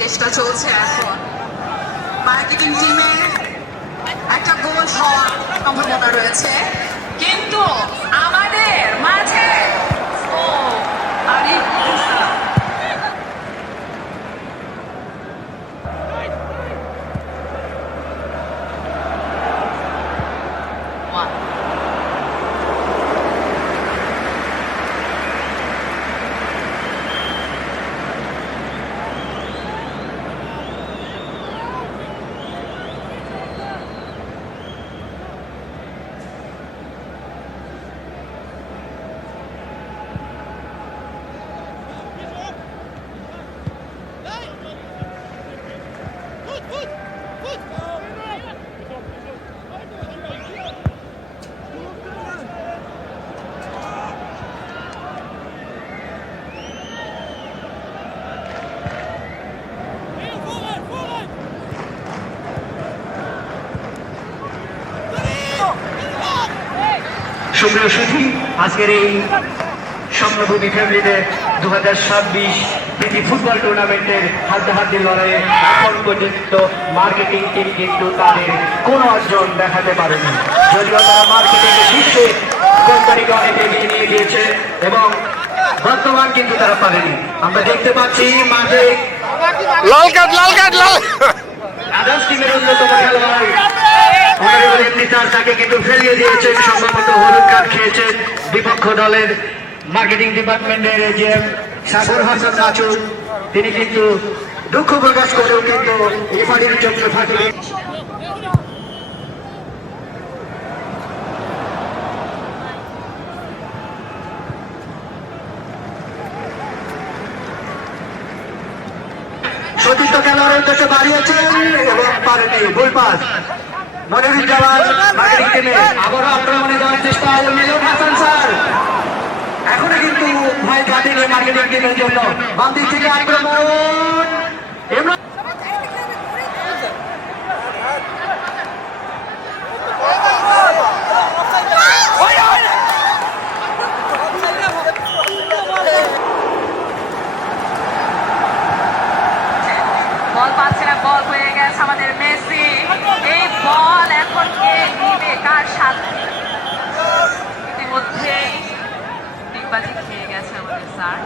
চেষ্টা চলছে এখন মার্কেটিং টিমের একটা গোল হওয়ার সম্ভাবনা রয়েছে, কিন্তু আমাদের মাঝে ও আরিফ মুসা সুপ্রিয় সুধী, আজকের এই স্বপ্নভূমি ফ্যামিলিতে 2026 প্রীতি ফুটবল টুর্নামেন্টের হাড্ডাহাড্ডি লড়াইয়ে এখন পর্যন্ত মার্কেটিং টিম কিন্তু তাদের কোনো অর্জন দেখাতে পারেনি। যদিও তারা মার্কেটিং শীর্ষে কোম্পানিকে অনেক এগিয়ে নিয়ে গিয়েছে এবং বর্তমান কিন্তু তারা পারেনি। আমরা দেখতে পাচ্ছি মাঠে লাল কার্ড আদার্স টিমের অন্যতম খেলোয়াড় তাকে কিন্তু ফেলিয়ে দিয়েছেন, সম্ভবত হলুদ কার্ড খেয়েছেন বিপক্ষ দলের মার্কেটিং ডিপার্টমেন্টের যে সাগর হাসান মাসুদ, তিনি কিন্তু দুঃখ প্রকাশ করেও কিন্তু রেফারির চোখে ফাঁকি সতীর্থ খেলোয়াড়ের উদ্দেশ্যে বাড়িয়েছেন এবং পারেনি। ভুল পাস মনিরুজ্জামান মার্কেটিং টিমে আবারও আক্রমণে যাওয়ার চেষ্টা মিলন হাসান স্যার এখনো কিন্তু ভয় কাটেনি মার্কেটিং টিমের জন্য। বাম দিক থেকে আক্রমণ বল পাচ্ছে না, বল হয়ে গেছে আমাদের মেসি। এই বল এখন কে নিবে, কার সাথে? ইতিমধ্যে ডিগবাজি খেয়ে গেছে আমাদের স্যার।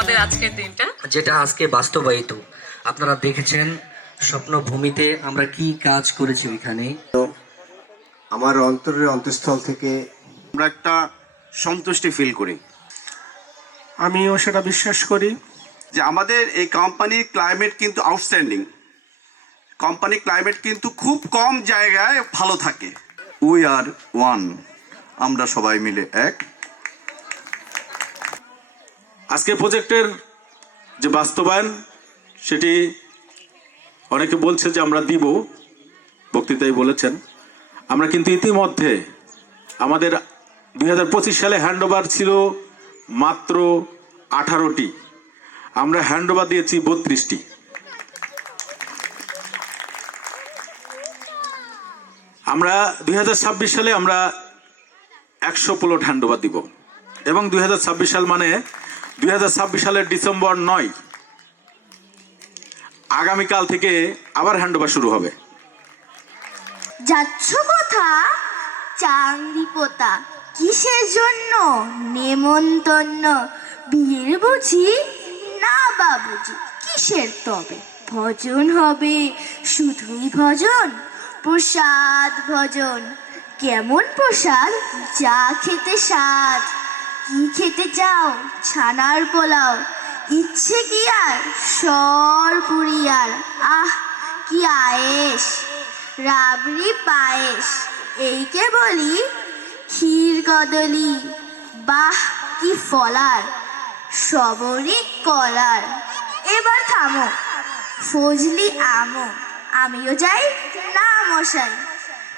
আমাদের আজকের দিনটা। যেটা আজকে বাস্তবায়িত। আপনারা দেখেছেন স্বপ্নভূমিতে আমরা কি কাজ করেছি ওইখানে। আমার অন্তরের অন্তঃস্থল থেকে আমরা একটা সন্তুষ্টি ফিল করি। আমিও সেটা বিশ্বাস করি যে আমাদের এই কোম্পানির ক্লাইমেট কিন্তু আউটস্ট্যান্ডিং। কোম্পানির ক্লাইমেট কিন্তু খুব কম জায়গায় ভালো থাকে। উই আর ওয়ান, আমরা সবাই মিলে এক। আজকের প্রজেক্টের যে বাস্তবায়ন সেটি অনেকে বলছে যে আমরা দিব, বক্তৃতায় বলেছেন। আমরা কিন্তু ইতিমধ্যে আমাদের 2025 সালে হ্যান্ডওভার ছিল মাত্র 18টি, আমরা হ্যান্ডওভার দিয়েছি 32টি। আমরা 2026 সালে আমরা 100 প্লট হ্যান্ডওভার দিব এবং 2026 সাল মানে 2026 সালের ডিসেম্বর 9 আগামীকাল থেকে আবার হ্যান্ডওভার শুরু হবে। যাচ্ছ কথা চাঁদি পোতা, কিসের জন্য নেমন্তন্ন? বিয়ের বুঝি? না বাবুজি, কিসের তবে? ভজন হবে, শুধুই ভজন, প্রসাদ ভজন। কেমন প্রসাদ? যা খেতে স্বাদ। কি খেতে চাও? ছানার পোলাও, ইচ্ছে কি আর সরপুরি আর, আহ কি আয়েশ, রাবড়ি পায়েস, এইকে বলি ক্ষীর কদলি। বাহ কি ফলার, সবরি কলার। এবার থামো, ফজলি আমো, আমিও যাই না মশাই।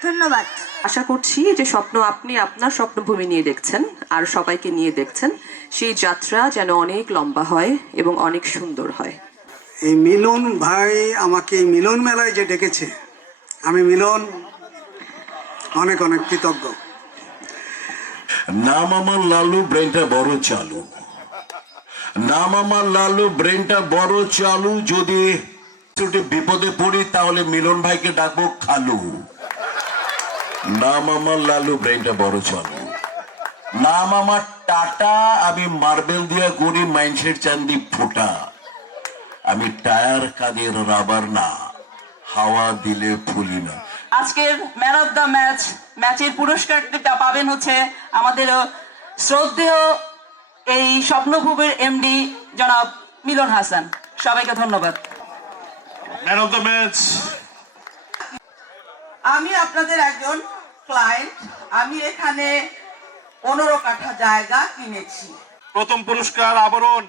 ধন্যবাদ। আশা করছি যে স্বপ্ন আপনি আপনার স্বপ্নভূমি নিয়ে দেখছেন আর সবাইকে নিয়ে দেখছেন, সেই যাত্রা যেন অনেক লম্বা হয় এবং অনেক সুন্দর হয়। এই মিলন ভাই আমাকে এই মিলন মেলায় যে ডেকেছে, আমি মিলন অনেক অনেক কৃতজ্ঞ। নাম আমার লালু, ব্রেনটা বড় চালু। নাম আমার লালু, ব্রেনটা বড় চালু। যদি বিপদে পড়ি তাহলে মিলন ভাইকে ডাকবো খালু। নাম আমার লালু, ব্রেনটা বড় চালু। নাম আমার টাটা, আমি মার্বেল দিয়ে করি মাইন্সের চান্দি ফোটা। আমি টায়ার কাদের রাবার না, হাওয়া দিলে ফুলি না। আজকের ম্যান অফ দ্য ম্যাচের পুরস্কারটা পাবেন হচ্ছে আমাদের শ্রদ্ধেয় এই স্বপ্নভূমির এমডি জনাব মিলন হাসান। সবাইকে ধন্যবাদ। ম্যান অফ দ্য ম্যাচ আমি আপনাদের একজন ক্লায়েন্ট। আমি এখানে 15 কাঠা জায়গা কিনেছি। প্রথম পুরস্কার আবরণ,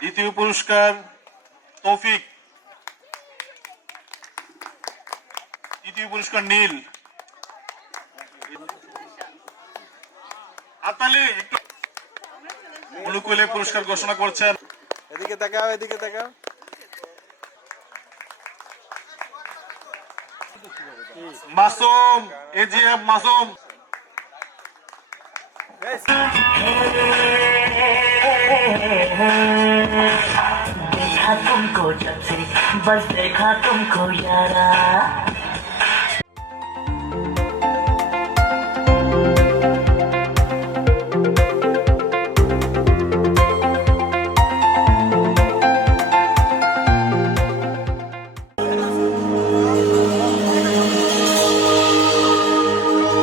দ্বিতীয় পুরস্কার তৌফিক, তৃতীয় পুরস্কার নীল। আতালি একটু অনুকূলে পুরস্কার ঘোষণা করছেন। এদিকে তাকাও, এদিকে তাকাও। মাসুম, এজিএম মাসুম। देखा तुमको जब से, बस देखा तुमको यारा।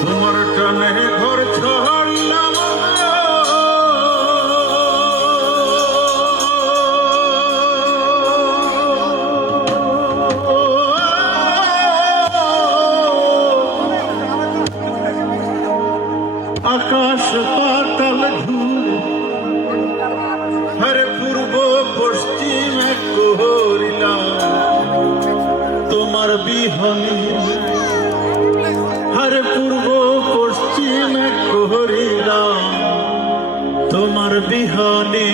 তোমার টানে ঘর ছাড়লাম, আকাশ পাতাল হরে পূর্ব পশ্চিম করিলাম তোমার বিহনে, হরে পূর্ব পশ্চিম করিলাম তোমার বিহনে।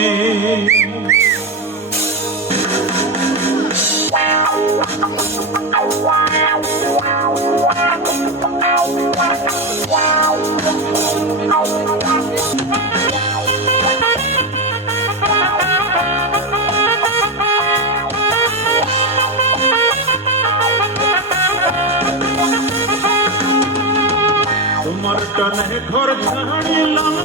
তোমার লিটনে ঘর ছাড়িলাম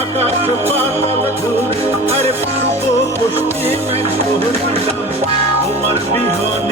আকাশ পাতাল ঘুরে আরে পূর্ব পশ্চিমে ঘুরিলাম তোমার বিহনে